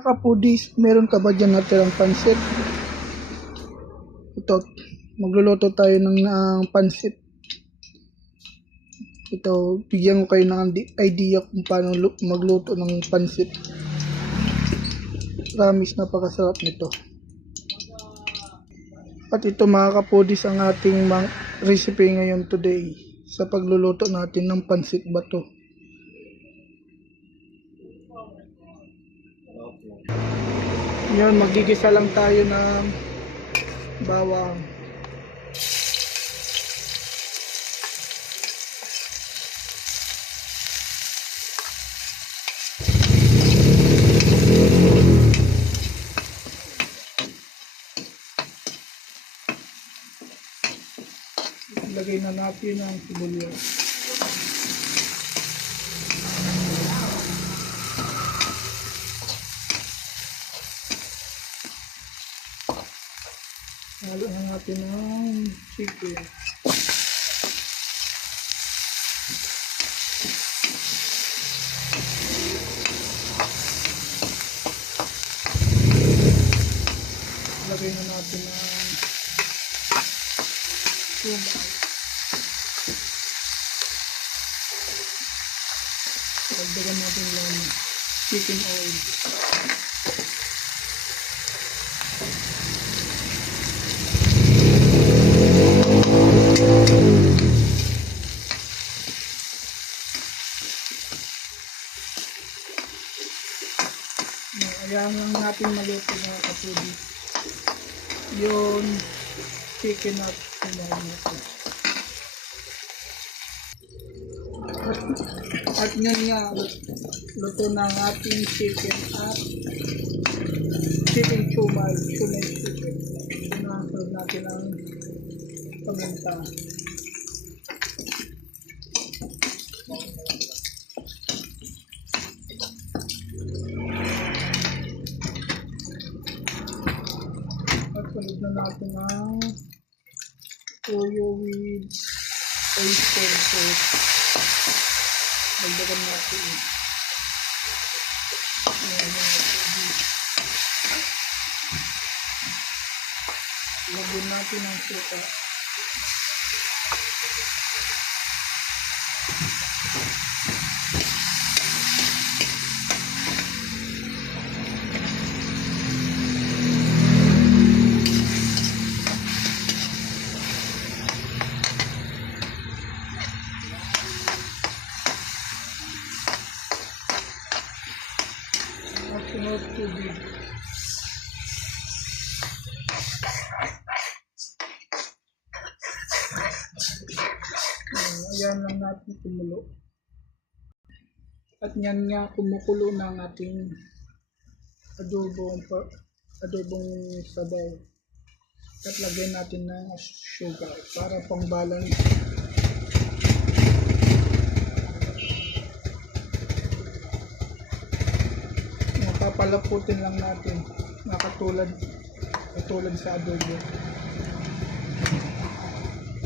Kapudis, meron ka ba dyan natirang pansit? Ito, magluluto tayo ng pansit. Ito, bigyan ko kayo ng idea kung paano magluto ng pansit. Promise, napakasarap nito. At ito mga kapudis ang ating recipe ngayon today sa pagluluto natin ng pansit bato. Ngayon, magigisa lang tayo ng bawang. Lagay na natin ang sibuyas. Halo na natin ang chicken. Lagay na natin ang suman. Dagdagan natin lang chicken oil. Ayan lang natin maluto mga kapudis yung chicken at kumain natin. At yun nga, luto na ang ating chicken at chicken chumay chicken. Sinasarap natin ang paminta. At sunod na natin ang toyo with oyster sauce. Dagdagan natin. Lagyan natin ang suka. Sunod tubig. Ayan lang natin kumulo. At yan nga kumukulo na ang ating adobong sabaw. At lagyan natin ng sugar para pang balance. Papalaputin lang natin katulad sa adobo.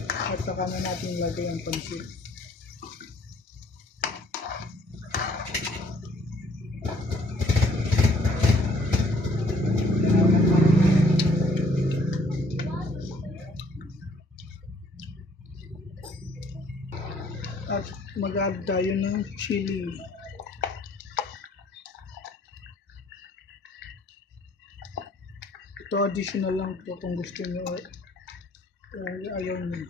At saka na natin lagay ang pansit. At mag-add tayo ng chili. Ito additional lang to kung gusto nyo o ayaw nyo.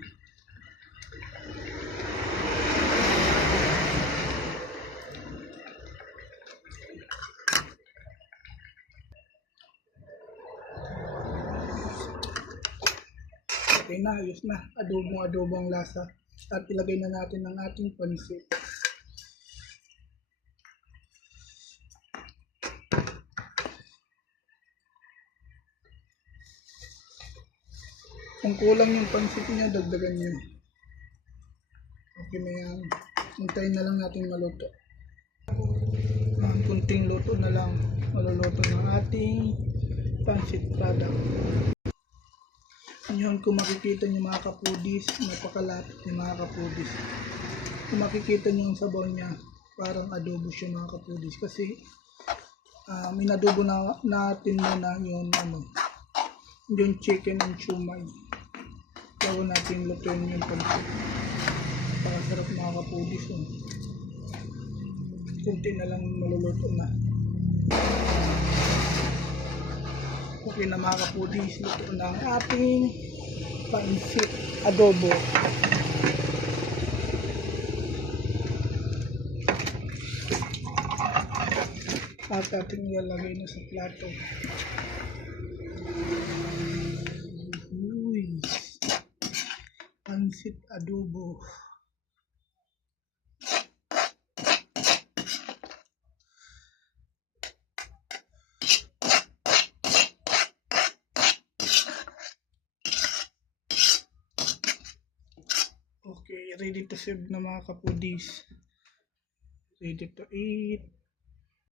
Okay na, ayos na. Adobong lasa. At ilagay na natin ang ating pansit. Kung kulang yung pansit niya, dagdagan niyo. Okay na yan. Hintayin na lang natin maluto. Kunting luto na lang. Maluluto ng ating pansit product. Ngayon kung makikita nyo mga kapudis, napakalapit ni mga kapudis. Kung makikita nyo yung sabaw niya, parang adobo siya mga kapudis. Kasi minadubo na natin muna yung chicken and shumai. Bago natin lutuin yung pansit. Para sarap mga kapudis. Kunti na lang maluluto na. Okay na mga kapudis, luto na ang ating pansit adobo. At ating ilalagay na sa plato. Uy, pansit adobo. Okay, ready to serve na mga kapudis. Ready to eat.